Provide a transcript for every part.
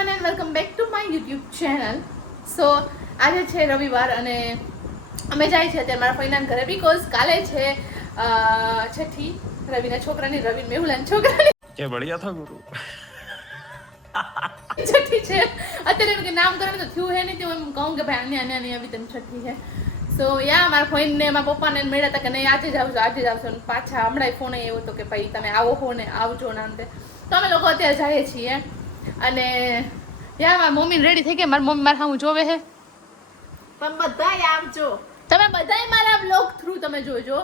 everyone and welcome back to my YouTube channel. So આજે છે રવિવાર અને અમે જાય છે અત્યારે મારા ફઈના ઘરે બીકોઝ કાલે છે છઠ્ઠી રવિના છોકરાની રવિ મેહુલાના છોકરાની કે બઢિયા થા ગુરુ છઠ્ઠી છે અત્યારે એનું નામ કરવાનું તો થયું હે નહીં તો એમ કહું કે ભાઈ આને આને અભી તમ છઠ્ઠી છે. સો યા મારા ફઈને મારા પપ્પાને મળ્યા હતા કે નહીં આજે જ આવશો પાછા હમણાં ફોન આવ્યો હતો કે ભાઈ તમે આવો હો ને આવજો ના અંતે તો અમે લોકો અત્યારે જઈએ છીએ અને યા મારી મમ્મી રેડી થઈ ગઈ. મારી મમ્મી મારા સામું જોવે છે. તમે બધાય આવજો, તમે બધાય મારા બ્લોગ થ્રુ તમે જોજો.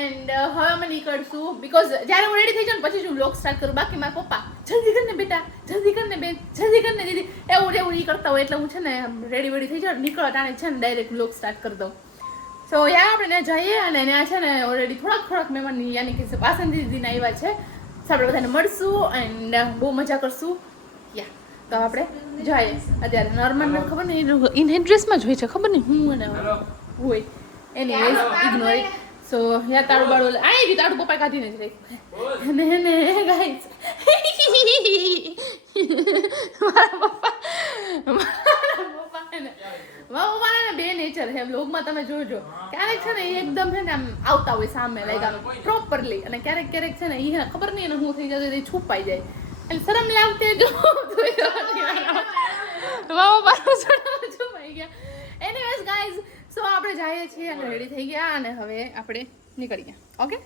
એન્ડ હવે અમે નીકળશું બીકોઝ જ્યારે હું રેડી થઈ જાઉં ને પછી હું બ્લોગ સ્ટાર્ટ કરું. બાકી મારા પપ્પા જલ્દી કરીને બેટા, જલ્દી કરીને બેન, જલ્દી કરીને દીદી એવું નહીં કરતા હોય એટલે હું છે ને રેડી વેડી થઈ જાઉં નીકળવા ટાણે છે ને ડાયરેક્ટ બ્લોગ સ્ટાર્ટ કરી દઉં. સો યા આપણે ત્યાં જઈએ અને ત્યાં છે ને ઓલરેડી થોડાક મહેમાન યાની કે પાસંદી દીદીને આવ્યા છે. આપણે બધાને મળશું એન્ડ બહુ મજા કરશું. યા તો આપણે જઈએ અત્યારે નોર્મલ ખબર નહીં ઇન ડ્રેસમાં જ હોય છે ખબર નહીં હું અને હોય એની ઇગ્નોર. સો યા તારું બાળું આવી ગયું તારું પપ્પા કાઢીને જ રાખ્યું ને ગાઈસ મારા પપ્પાને બે નેચર છે વ્લોગમાં તમે જોજો. ક્યારેક છે ને એકદમ છે ને આમ આવતા હોય સામે લાઈક આમ પ્રોપરલી અને ક્યારેક છે ને એ ખબર નહીં એને હું થઈ જતું એ છુપાઈ જાય એટલે શરમ લાગતી જો છુપાઈ ગયા. એનીવેઝ ગાઈઝ સો આપણે જઈએ છીએ અને રેડી થઈ ગયા અને હવે આપણે નીકળી ગયા. Okay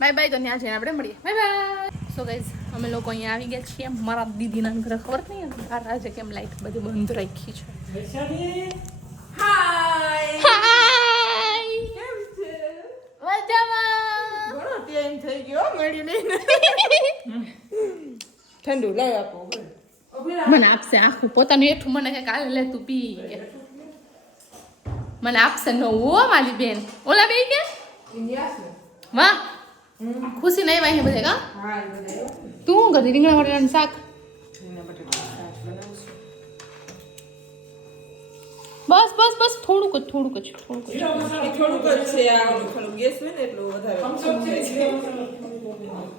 bye bye. તો ત્યાં જઈને આપણે મળીએ. Bye bye. સો ગાઈઝ અમે લોકો અહીંયા આવી ગયા છીએ મારા દીદીના ઘરે. ખબર નહીં આ આજે કેમ લાઈટ બધી બંધ રાખી છે. હાય હાય કેમ છે? મજામાં. ઘણો ટાઈમ થઈ ગયો મળી નહીં. ઠંડુ લઈ આપો મને આપશે આખું પોતાનું એઠું મને કે કાલે લે તું પી કે મને આપશે ન હો મારી બેન. ઓલા બે કે વાહ ખુશી નહીં વાય બધે કા તું શું કરતી? રીંગણા બટાટાનું શાક. બસ બસ બસ થોડુંક જ છે. આ થોડું ગેસ હોય ને એટલું વધારે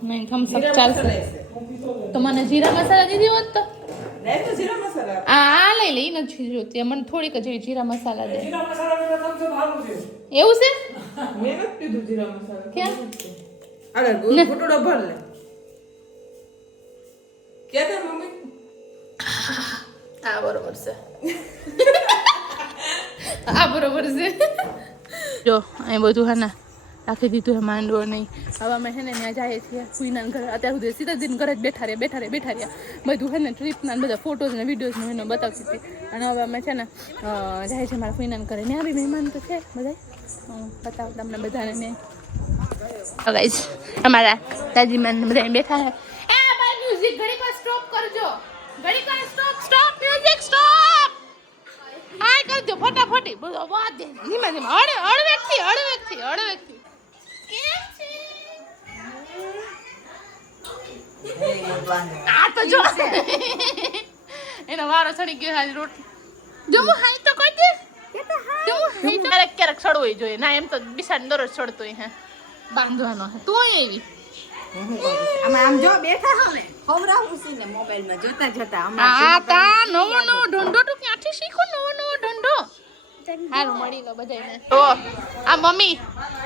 નહીં થમ્સઅપ ચાલશે. તો મને જીરા મસાલા દીધી હોત તો જીરા મસાલા આ લઈ લઈ નથી જોતી મને થોડીક જ જીરા મસાલા દે. એવું છે મેં નથી પીધું જીરા મસાલા. ક્યાં અરે ઘોટડો ભર લે કે તે મમ્મી આ બરોબર છે. આ બરોબર છે. જો અહીં બધું હે ને રાખી દીધું હે માંડવો નહીં. હવે અમે છે ને ત્યાં જઈએ છીએ ફુઈના ઘરે. અત્યાર સુધી સીતાજીને ઘરે જ બેઠા રહ્યા બધું છે ને ટ્રીપના બધા ફોટોઝ ને વિડીયોઝ ને એનો બતાવતી હતી. અને હવે અમે છે ને જાય છે મારા ફુઈના ઘરે. ત્યાં બી મહેમાન તો છે બધા બતાવ તમને બધાને ને ગાઈસ અમારા દાદીમાને બધા બેઠા છે. એ ભાઈ મ્યુઝિક ઘડીક વાર સ્ટોપ કરજો. ઘડીક વાર સ્ટોપ મ્યુઝિક સ્ટોપ. આય કરજો ફટાફટી બોલો વાત દે ધીમે હળવેકથી કેમ છે આ તો જો એનો વારો ચડી ગયો હાલ રોટી જો હું હાઈ તો કહી દે ક્યારેક ચડવો જોઈએ ના એમ તો બિસાડ દરરોજ ચડતો હે બાંધવાનો હે તો એવી આમ જો બેઠા હો ને ખવરાવું છે ને મોબાઈલમાં જોતા આ તા નવો ઢંઢો તો ક્યાંથી શીખો નવો ઢંઢો હારું મળી લો બધાને. તો આ મમ્મી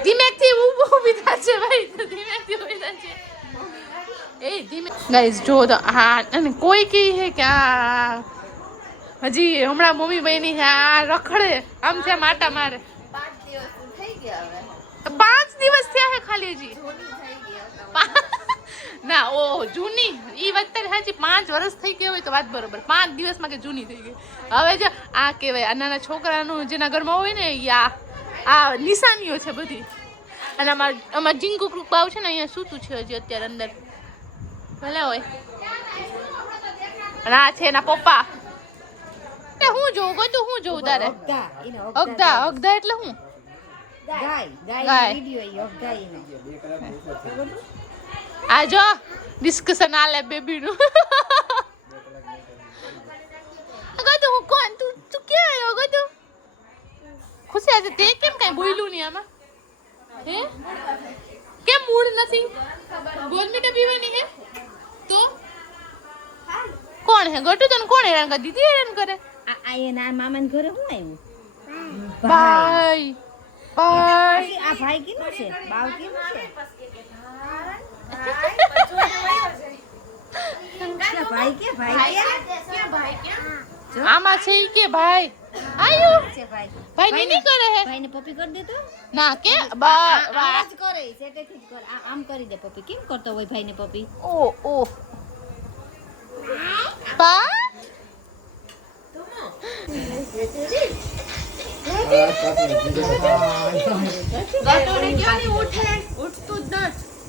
ધીમેથી ઊભી થાશે ભાઈ ધીમેથી ઊભી થાશે એ ધીમે. ગાઈસ જો તો હા અને કોઈ કહે છે કે આ હજી હમણાં મમ્મી બહેની છે આ રખડે આમ છે માટા મારે. 5 દિવસ થઈ ગયા હવે. 5 દિવસ થયા છે ખાલી હજી ના ઓ જૂની ઈ વાત તારી સાચી. 5 વર્ષ થઈ ગયા હોય તો વાત બરોબર. 5 દિવસમાં કે જૂની થઈ ગઈ. હવે જો આ કહેવાય આ નાના છોકરાનું જેના ઘરમાં હોય ને આ નિશાનીઓ છે બધી. અને અમાર જીંકુ કૃપાવ છે ને અહીંયા સૂતું છે હજી અત્યારે અંદર ભલે હોય. અને આ છે એના પપ્પા. હું જોઉં તારે અગદા એટલે હું આ જો ડિસ્કશન આલે બેબીનું. ગતું હું કોણ તું ક્યાં આવ્યો ગતું? ખુશી આજે તે કેમ કઈ બોલ્યું નહીં આમાં હે? કેમ મૂડ નથી? બોલ મીઠા પીવાની હે તો કોણ હે ગટુ તને કોણ હેરાન કરે દીદી હેરાન કરે આ એના મામાને ઘરે હું આવ્યું ભાઈ ભાઈ આ ભાઈ કેનો છે બાવ કેનો છે ભાઈ કે આમાં છે ઈ કે ભાઈ આયુ છે ભાઈ ભાઈ નીની કરે હે ભાઈને પપ્પી કરી દે તો ના કે બા આજ કરે સેટેથી જ કર આમ કરી દે પપ્પી કેમ કરતો હોય ભાઈને પપ્પી ઓ ઓ બા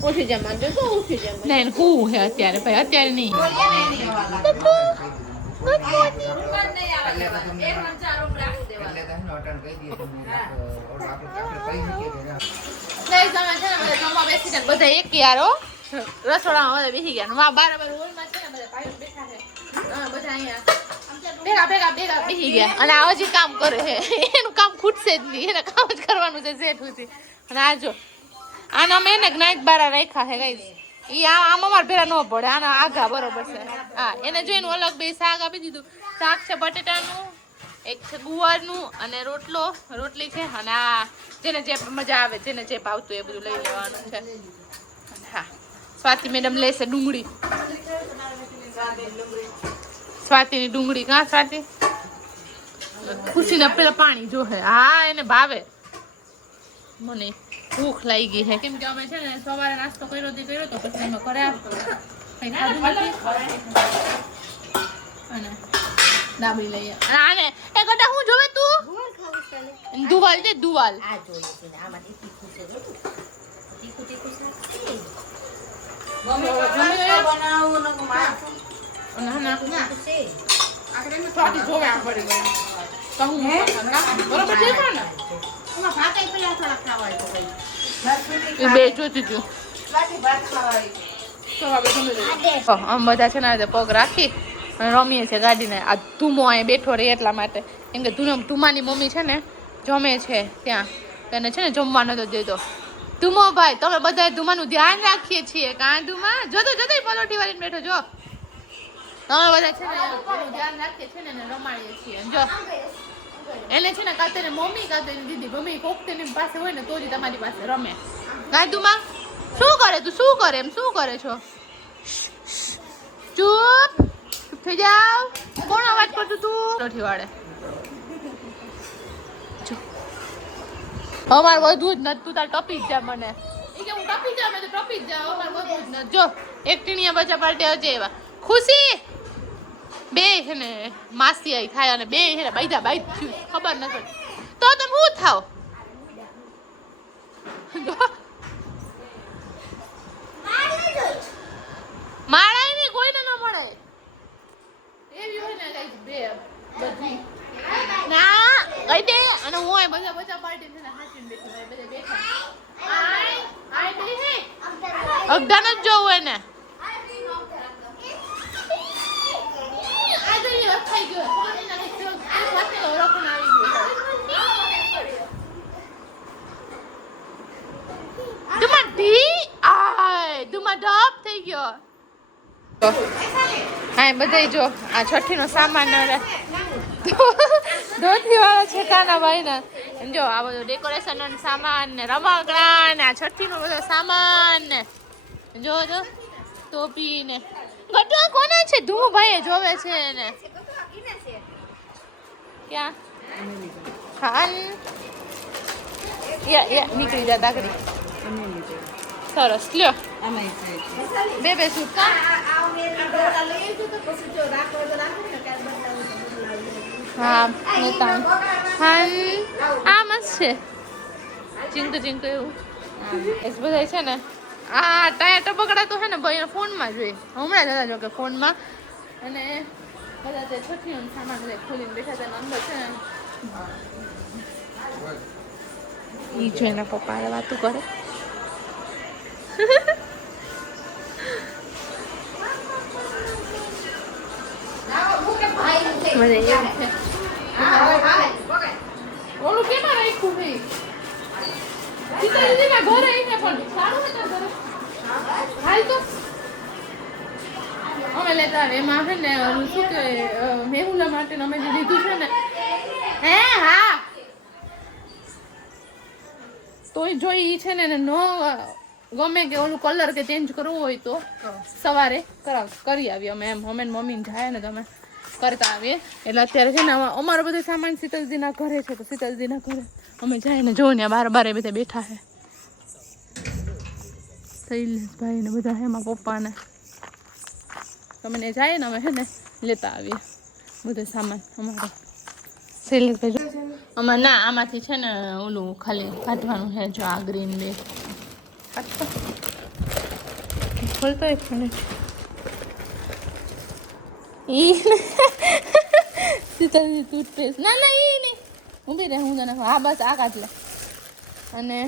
ઉઠી જા માંગે તો ઉઠી જા નહીં હું હે અત્યારે ભાઈ અત્યારે નહીં બધા એક યારો રસોડામાં બધા બેસી ગયા બરાબર હોલમાં છે ને બધા ભાઈઓ બેઠા છે બધા અહીંયા ભેગા બેસી ગયા અને આ હજી કામ કરે છે એનું કામ ખૂટશે જ નહીં એને કામ જ કરવાનું છે સેટ સુધી અને આ જો આના મેં ને નાઈટ બારા રાખ્યા છે ગાઈસ ઈ આમ અમાર ભેરા ન પડે આના આગા બરોબર છે હા એને જોઈને અલગ બે શાક આપી દીધું શાક છે બટેટાનું એક છે ગુવારનું અને રોટલી છે અને આ જેને જે મજા આવે જેને જે ભાવતું એ બધું લઈ લેવાનું છે હા સ્વાતિ મેડમ લેશે ડુંગળી સ્વાતિની ડુંગળી કાં સ્વાતિ ખુશીને પેલા પાણી જોહે હા એને ભાવે મને ભૂખ લાગી ગઈ છે કેમ કે અમે છે ને સવારે નાસ્તો કર્યો તો પછી અમે કર્યા કઈ ખાધું નથી અને દાબી લઈએ આને એ ગટા હું જોવે તું દુવાલ છે દુવાલ આ જોઈ છે આમાં તીખું છે તીખું શાક બનાવું ન માથું ના છે આપણે થોડી જોવે આ પડી ગઈ તો હું બરોબર છે ને એમાં ભાત આઈ પેલા થોડા ખાવાય તો ભાઈ એ બે જોતી તું આમ બધા છે ને પગ રાખી અને રમીએ છે ગાડીને આ ધૂમો અહીં બેઠો રહે એટલા માટે કેમ કે ધૂમાની મમ્મી છે ને જમે છે ત્યાં તેને છે ને જમવા નતો દેતો ધૂમો ભાઈ તમે બધા ધૂમાનું ધ્યાન રાખીએ છીએ કાં ધૂમા જોતો પલોઠી વાળીને બેઠો જો તમે બધા છે ને એનું ધ્યાન રાખીએ છીએ ને એને રમાડીએ છીએ જો એને છે ને કાતે મમ્મી કાતે દીદી મમ્મી કોક તેની પાસે હોય ને તો જ તમારી પાસે રમે ગાયતુમાં શું કરે તું શું કરે એમ શું કરે છો ચૂપ થઈ જાવ કોણ અવાજ કરતું તું લોઠી વાળે અમાર બધું જ નથી તું તાર ટપી જ જા મને એ કે હું ટપી જા મેં તો ટપી જ જા અમાર બધું જ નથી જો એક ટીણીયા બચા પાર્ટી આવજે એવા ખુશી બે છે ને માસી આઈ થાય અને બે છે ને બાઈધા બાઈધ થયું ખબર નથી તો તમે શું થાવ માળાય નહીં કોઈને ન મળે એવી હોય ને કઈ બે બધી ના કઈ દે અને હું એ બધા બચા પાર્ટી છે ને હાચીને બેઠી બધા બેઠા આય બે હે અગદાન જ જોવું એને હા બધા જો આ છઠ્ઠી નો સામાન ધોતી વાળા છે કાના ભાઈ ને જો આ બધું ડેકોરેશન નો સામાન ને રમકડા ને આ છઠ્ઠી નો બધો સામાન ને જો ટોપી ને ગટવા કોના છે ધૂમ ભાઈ જોવે છે ને ક્યાં ખાન યા નીકળી જા દાગડી સરસ લ્યો બે સૂટ હા નેતા ખાન આ મસ્ત છે ચીંકુ એવું એસ બધા છે ને આ ટાયર ટપકડા તો છે ને ભાઈ ફોનમાં જોઈએ હમણાં દાદા જો કે ફોનમાં અને બધા તે છઠ્ઠીનો સામાન બધા ખોલીને બેઠા હતા અંદર છે ને ઈ જોઈને પપ્પા વાતું કરે મને એવું છે ઓલું કેમાં રાખ્યું ભાઈ સીતાજીના ઘરે આવીને પણ સારું હતા ઘરે હાલ તો અમે લેતા આવે એમાં છે ને ઓલું શું કે મેહુલા માટે અમે જે લીધું છે ને હે હા તો એ જોઈ ઈ છે ને એને નો ગમે કે ઓલું કલર કે ચેન્જ કરવું હોય તો સવારે કરી આવીએ અમે એમ અમે મમ્મીને જાય ને તો અમે કરતા આવીએ એટલે અત્યારે છે ને અમારો બધો સામાન શીતલજીના ઘરે છે તો શીતલજીના ઘરે અમે જાય ને જો ને બારે બધા બેઠા છે શૈલેષભાઈ ને બધા હે મારા પપ્પાને તમે ને જાય ને અમે છે ને લેતા આવીએ બધો સામાન અમારો શૈલેષભાઈ અમાર ના આમાંથી છે ને ઓલું ખાલી કાઢવાનું છે જો આ ગ્રીન બે ખોલતો એક મિનિટ ઈ શીતલજી ટૂથપેસ્ટ ના ના ઈ નહીં ઊભી રહે હું તને હા બસ આ કાઢ લે અને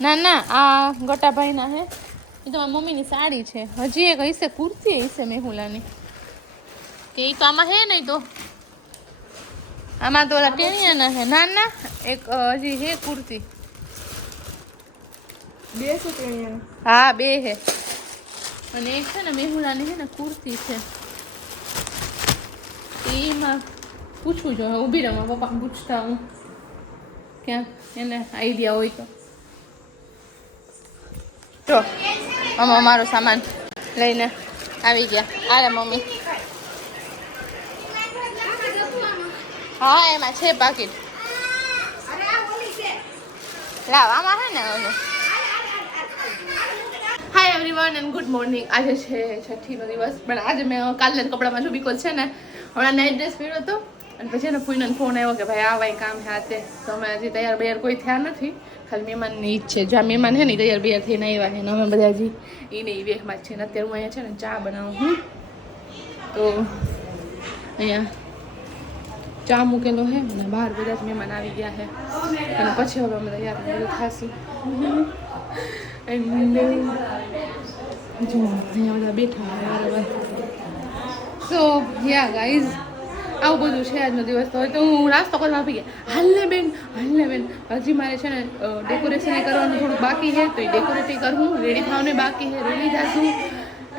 ના ના આ ગટાભાઈના હે એ તો મારી મમ્મીની સાડી છે હજી એક હશે કુર્તી હશે મેહુલાની કે એ તો આમાં હે નહીં તો આમાં તો ઓલા ટેણિયાના હે ના ના એક હજી હે કુર્તી બે છે ટેણિયા હા બે હે અને એક છે ને મેહુલાની છે ને કુર્તી છે એમાં પૂછવું જોઈએ ઊભી રહો મારા પપ્પાને પૂછતા હું ક્યાં એને આઈડિયા હોય તો જો અમે અમારો સામાન લઈને આવી ગયા આરે મમ્મી હા એમાં છે પાકીટ લાવ આમાં હે ને ઓલું hi everyone and good morning આજે છે છઠ્ઠીનો દિવસ પણ આજે મેં કાલના કપડામાં છું બીકોઝ છે ને હમણાં નાઇટ ડ્રેસ પહેર્યો હતો અને પછી એને ફૂઈને ફોન આવ્યો કે ભાઈ આ ભાઈ કામ છે તે તો અમે હજી તૈયાર બૈયાર કોઈ થયા નથી ખાલી મહેમાનની ઈચ્છ છે જ્યાં મહેમાન છે ને તૈયાર બૈયાર થઈને આવ્યા છે ને અમે બધા હજી એને એ વેખમાં જ છે ને અત્યારે હું અહીંયા છે ને ચા બનાવું હું તો અહીંયા ચા મૂકેલો છે અને બહાર બધા જ મહેમાન આવી ગયા છે અને પછી હવે અમે તૈયાર બધું ખાશું જો અહીંયા બધા બેઠા બરાબર સો યા ગાઈઝ આવું બધું છે આજનો દિવસ તો હું નાસ્તો કરવા આપી ગયા હાલને બેન હજી મારે છે ને ડેકોરેશન કરવાનું થોડુંક બાકી છે તો એ ડેકોરેટ કરવું રેડી થવાનું બાકી છે રેડી થશું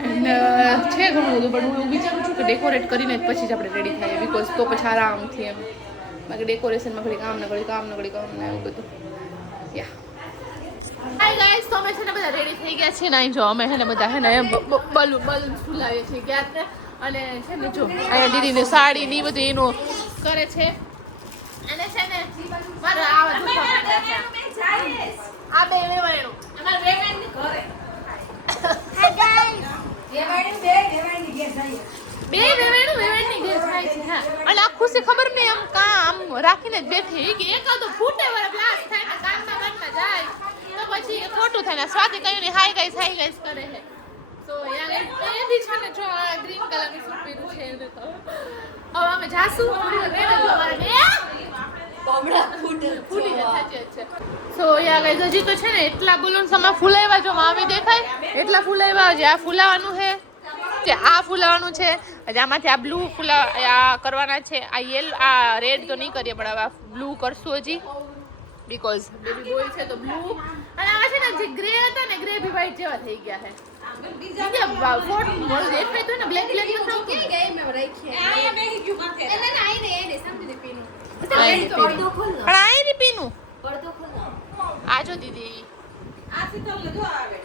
એન્ડ છે ઘણું બધું પણ હું એવું વિચારું છું કે ડેકોરેટ કરીને જ પછી જ આપણે રેડી થઈએ બિકોઝ તો પછી આરામથી એમ બાકી ડેકોરેશનમાં ઘડી કામ ને એવું બધું યા હાય ગાઈસ તો અમે છે ને બધા રેડી થઈ ગયા છીએ ને અહીં જો અમે છે ને બધા છે ને બલૂન ફૂલાવીએ છીએ ગયા અને છે ને જો અહીંયા દીદીની સાડી ની બધું એનું કરે છે અને છે ને મારા આવા આ બે વેવાણું અમાર વેવાણની ઘરે હાય ગાઈસ વેવાણની ઘેર જાય બે વેવાણની ઘેર જાય છે હા અને આ ખુશી ખબર નહીં આમ કામ રાખીને જ બેઠી કે એકાદો ફૂટે વાળા બ્લાસ્ટ થાય ને કાનમાં જાય તો પછી ખોટું થાય ને સ્વાતિ કયું ને હાય ગાઈસ કરે છે સો યાર એ દી છે ને જો આ ગ્રીન કલરની સૂટ પહેર્યું છે એને તો હવે અમે જાસુ રેડે જો અમારે બે બમડા ફૂટી જાય છે સો યાર ગાઈસ હજી તો છે ને એટલા બલૂન્સ અમે ફૂલાવ્યા જો મામી દેખાય એટલા ફૂલાવ્યા જે આ ફૂલાવાનું છે જે આ ફૂલાવાનું છે આમાંથી આ બ્લુ આ કરવાના છે આ યેલો આ રેડ તો નહીં કરીએ પણ હવે બ્લુ કરશું હજી બીકોઝ બેબી બોય છે તો બ્લુ અને આ છે ને જે ગ્રે હતા ને ગ્રે બી વ્હાઈટ જેવા થઈ ગયા છે બીજા ફોટ મોલ દેખાય તો ને બ્લેક બ્લેક નો કે ગઈ મે રાખી આ મેગી ક્યુ માથે એને ના આઈને સમજી દે પીનું પડદો ખોલ પણ આઈ રી પીનું પડદો ખોલ આજો દીદી આ થી તો લજો આવે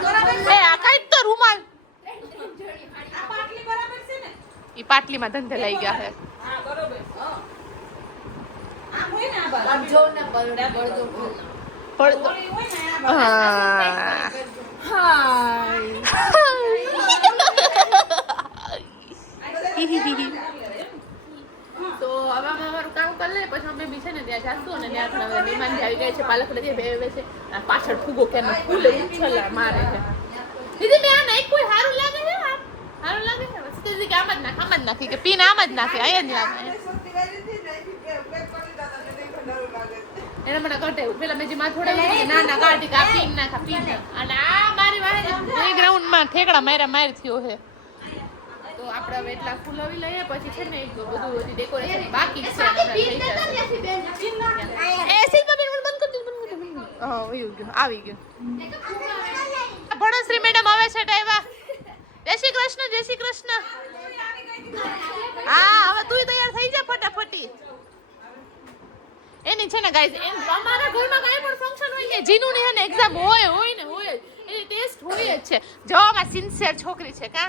બરાબર એ આ કાઈ તો રૂમાલ આ પાટલી બરાબર છે ને ઈ પાટલીમાં ધંધે લઈ ગયા છે હા બરોબર હા આ હોય ને આ બાર જો ને પડદો ખોલ પડદો તો હવે અમે અમારું કામ કરી લે પછી અમે બી છે ને ત્યાં જાશું અને ત્યાં થોડા મહેમાન આવી ગયા છે પાલક લઈ ભેવે છે અને પાછળ ફૂગો કે ફૂલ ઉછલા મારે છે દીદી મેં આ નહીં કોઈ સારું લાગે છે સારું લાગે છે બસ દીદી કે આમ જ નાખી કે પીને આમ જ નાખે અહીંયા જ નાખે એને મને કટાયું પેલા મેં જે માં થોડા ના કાઢી કાપી નાખા પીને અને આ મારી વાહે બેકગ્રાઉન્ડમાં ઠેકડા માર થયો છે તો આપણે હવે એટલા ફૂલાવી લઈએ પછી છે ને બધું બધી ડેકોરેશન બાકી છે એસી કબીર બંધ કરી દે આવી ગયું ભણશ્રી મેડમ આવે છે ડાયવા જય શ્રી કૃષ્ણ, જય શ્રી કૃષ્ણ. હા હવે તું તૈયાર થઈ જા ફટાફટી. એની છે ને ગાઈઝ અમારા ઘરમાં કાંઈ પણ ફંક્શન હોય ને જીનું ની ને એક્ઝામ હોય ને હોય એની ટેસ્ટ હોય જ છે. જો આમાં સિન્સિયર છોકરી છે કા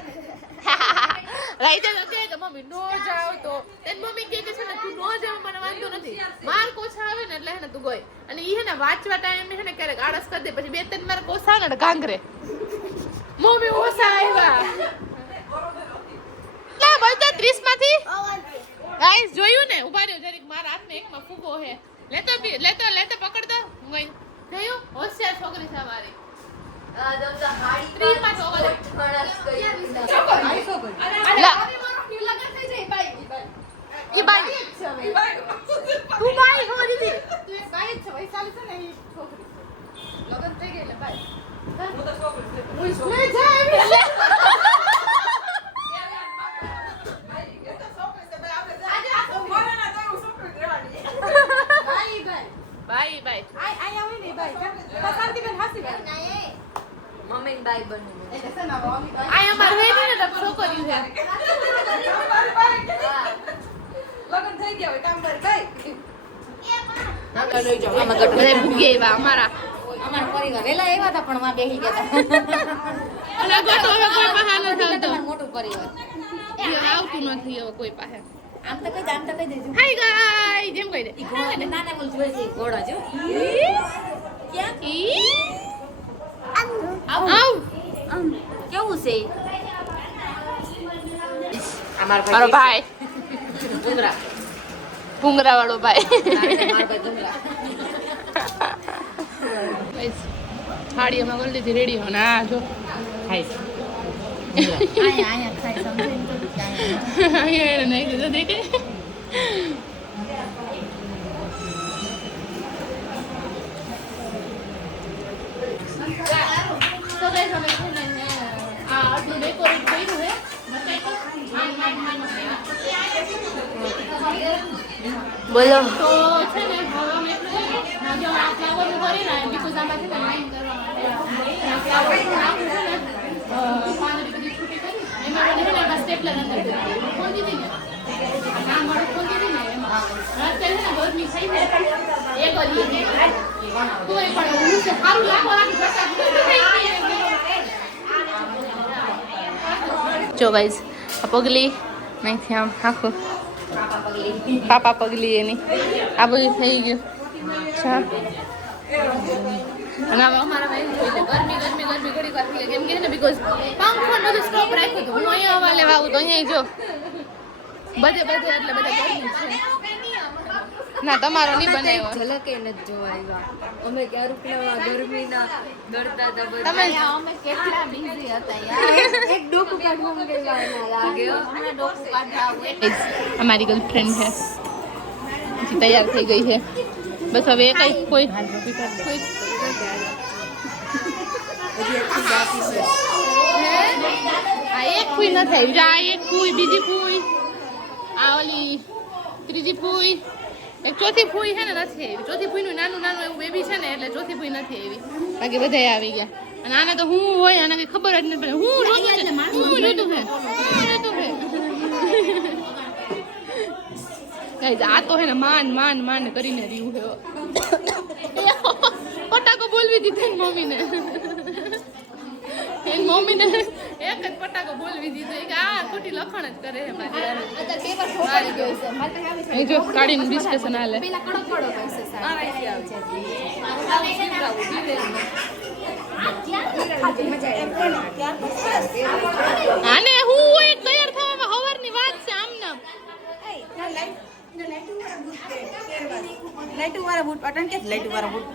રાઈતે તો કે મમ્મી નો જાવ તો તેની મમ્મી કહે કે છે ને તું નો જાવ મને વાંધો નથી, માર્ક ઓછા આવે ને એટલે હે ને તું ગઈ. અને ઈ હે ને વાંચવા ટાઈમે હે ને ક્યારેક આળસ કરી દે, પછી 2-3 માર્ક ઓછા આવે ને ગાંગરે મમ્મી ઓછા આવ્યા ના બધા 30 માંથી ગાઈસ જોયું ને ઉભા રહ્યો જરીક મારા હાથમાં એકમાં ફૂગો હે લેતો પકડ દો હું જોયું હોશિયાર છોકરી છે મારી. મમ્મી બાઈ બનવું આ અમાર હે ને તબ છોકરી છે લગન થઈ ગયા હોય કામ પર બાઈ બધા ભૂગે એવા અમારા પરિવાર વેલા આવ્યા હતા પણ માં બેહી ગયા અને ગોટો હવે કોઈ પાસે નથી આવતો, મોટું પરિવાર આવતું નથી હવે કોઈ પાસે. આમ તો કઈ દેજો હાય ગાય જેમ કહી દે નાના બોલ જોઈ છે ઘોડા જો ક્યાં આવ કેવું છે મારો ભાઈ ડુંગરા ભૂંગરા વાળો ભાઈ થાળી અમે કરી લીધી રેડી હો ના જો આયા ખાઈ અહીંયા નહીં કીધું દેખે તો ગાઈસ અમે છે ને આ આટલું ડેકોરેટ કર્યું હે બોલો તો છે ને હવે અમે એટલું જો આ ફ્લાવરનું કરી રહ્યા બીકોઝ આમાં છે ને લાઈન કરવા માટે ફ્લાવરનું નામ છે ને પાંદડી બધી છૂટી કરી એમાં મને છે ને એમાં સ્ટેપલર અંદર ખોલી દીધી ને આ નામ વાળું ખોલી દીધી ને એમાં અત્યારે છે ને ગરમી થઈ જાય એ કરીએ તોય પણ હું છે સારું લાગો રાખી જો ગાઈઝ આ પગલી અહીંથી આમ આખું પાપા પગલી એની આ બધું થઈ ગયું અચ્છા. અને હવે અમારા ભાઈ એટલે ગરમી ઘડી વાર થઈ કેમ કે ને બીકોઝ પંખો બધું સ્ટોપ રાખ્યું હતું. હું અહીંયા હવા લેવા આવું તો અહીંયા જો બધે એટલે બધા ગરમી છે ના તમારો નહીં બનાવ્યો ઝલકે નથી જોવા આવ્યા અમે ક્યાં રૂપિયા ગરમીના ડરતા હતા તમે અમે કેટલા બિઝી હતા યાર એક ડોકું કાઢવા મને લાગ્યો હમણાં ડોકું કાઢવા આવું અમારી ગર્લફ્રેન્ડ છે પછી તૈયાર થઈ ગઈ છે બસ હવે એ કઈ કોઈ આ એક ફૂઈ નથી આવી આ એક ફૂઈ બીજી ફૂઈ આ ઓલી ત્રીજી ફૂઈ એક ચોથી ફૂઈ છે ને નથી આવી. ચોથી ફૂઈનું નાનું એવું બેબી છે ને એટલે ચોથી ફૂઈ નથી આવી, બાકી બધા આવી ગયા. અને આને તો હું હોય આને કઈ ખબર જ નથી પડે હું જોતું છે ગાઈઝ આ તો હે ને માન કરીને રહ્યું છે. પટાકો બોલવી દીધી એની મમ્મીને એક જ પટાકો બોલવી દીધો કે આ ખોટી લખણ જ કરે છે મારી જો કાઢીને ડિસ્કશન હાલે આને હું હોય તૈયાર થવામાં હવારની વાત છે આમ નામ લાઈટુ વાળા બૂટ અટન કે લાઈટુ વાળા બૂટ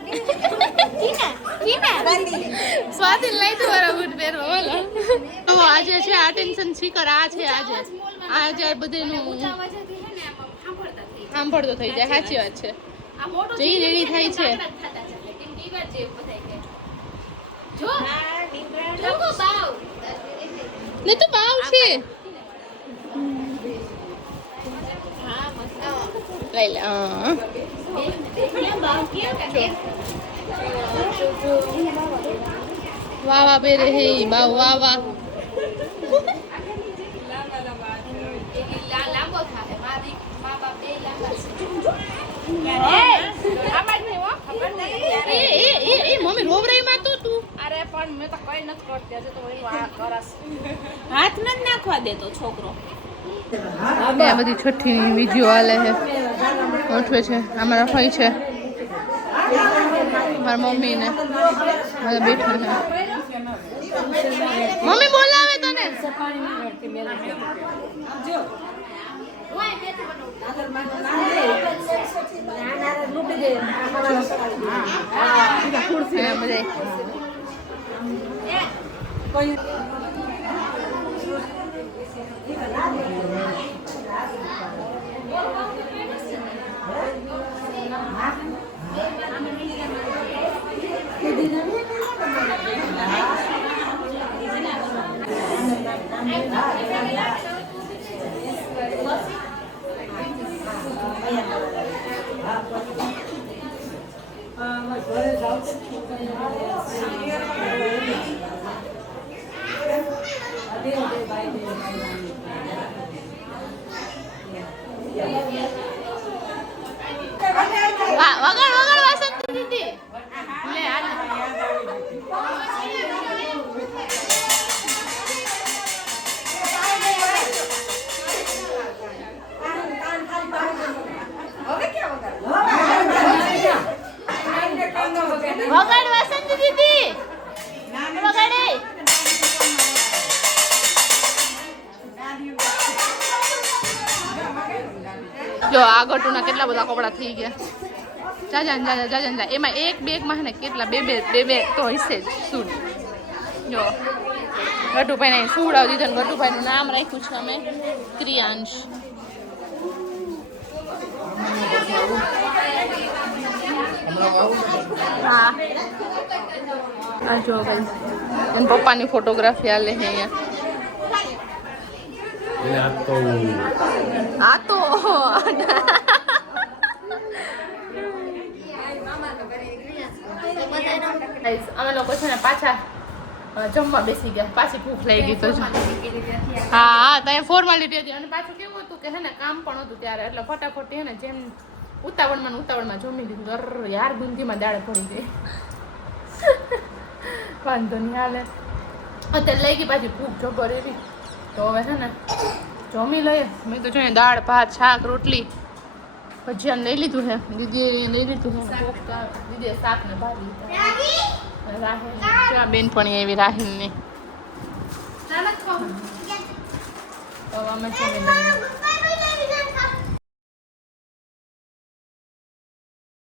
સ્વાતિ લાઈટુ વાળા બૂટ પહેરવા બોલો. તો આજે છે અટેન્શન સ્પીકર આ છે આજે બધેનું સાંભળતો થઈ જાય સાચી વાત છે જઈ રેડી થાય છે ને તો બાવ છે લઈ લે વાહ વાહ બેરે હે બાવ વાહ વાહ લાંબો થાય મારી મા બાપ બે લાંબા છે મમ્મી રોવ રહી માં તું અરે પણ મેં તો કઈ નથી કરતી હજુ તો વળી વાત કરસ હાથ ન નાખવા દેતો છોકરો. આ બધી છઠ્ઠીની વિડીયો હાલે છે ઉઠવે છે અમારા ભાઈ છે મારા મમ્મી ને બધા બેઠા છે મમ્મી બોલાવે તને વગર વાસંતી દીદી લે વગાડ વાસંતી દીદી વગાડે જો આ ગટુના કેટલા બધા કપડા થઈ ગયા જાજા એમાં એક બેગમાં ને કેટલા બે તો હશે જ સૂટ જો ગટુભાઈને સુવડાવી દીધો ને ગટુભાઈનું નામ રાખ્યું છે અમે ક્રિયાંશ હા આ જો ભાઈ એના પપ્પાની ફોટોગ્રાફી આલે છે અહીંયા આ તો અમે લોકો છે ને પાછા જમવા બેસી ગયા પાછી ભૂખ લઈ ગઈ તો હા ત્યાં ફોર્માલિટી હતી અને પાછું કેવું હતું કે હે ને કામ પણ હતું ત્યારે એટલે ફટાફટ હે ને જેમ ઉતાવળમાં જમી લીધું યાર બુંદીમાં દાળ પડી ગઈ વાંધો નહીં હાલે અત્યારે લઈ ગઈ પાછી ભૂખ જબર એવી તો હવે છે ને જમી લઈએ મેં તો જોઈએ દાળ ભાત શાક રોટલી ભજીયા લઈ લીધું છે દીદીએ લઈ લીધું છે દીદીએ શાક ને ભાત લીધા રાહિલ બેનપણી એવી રાહિલની તો અમે જમી લઈએ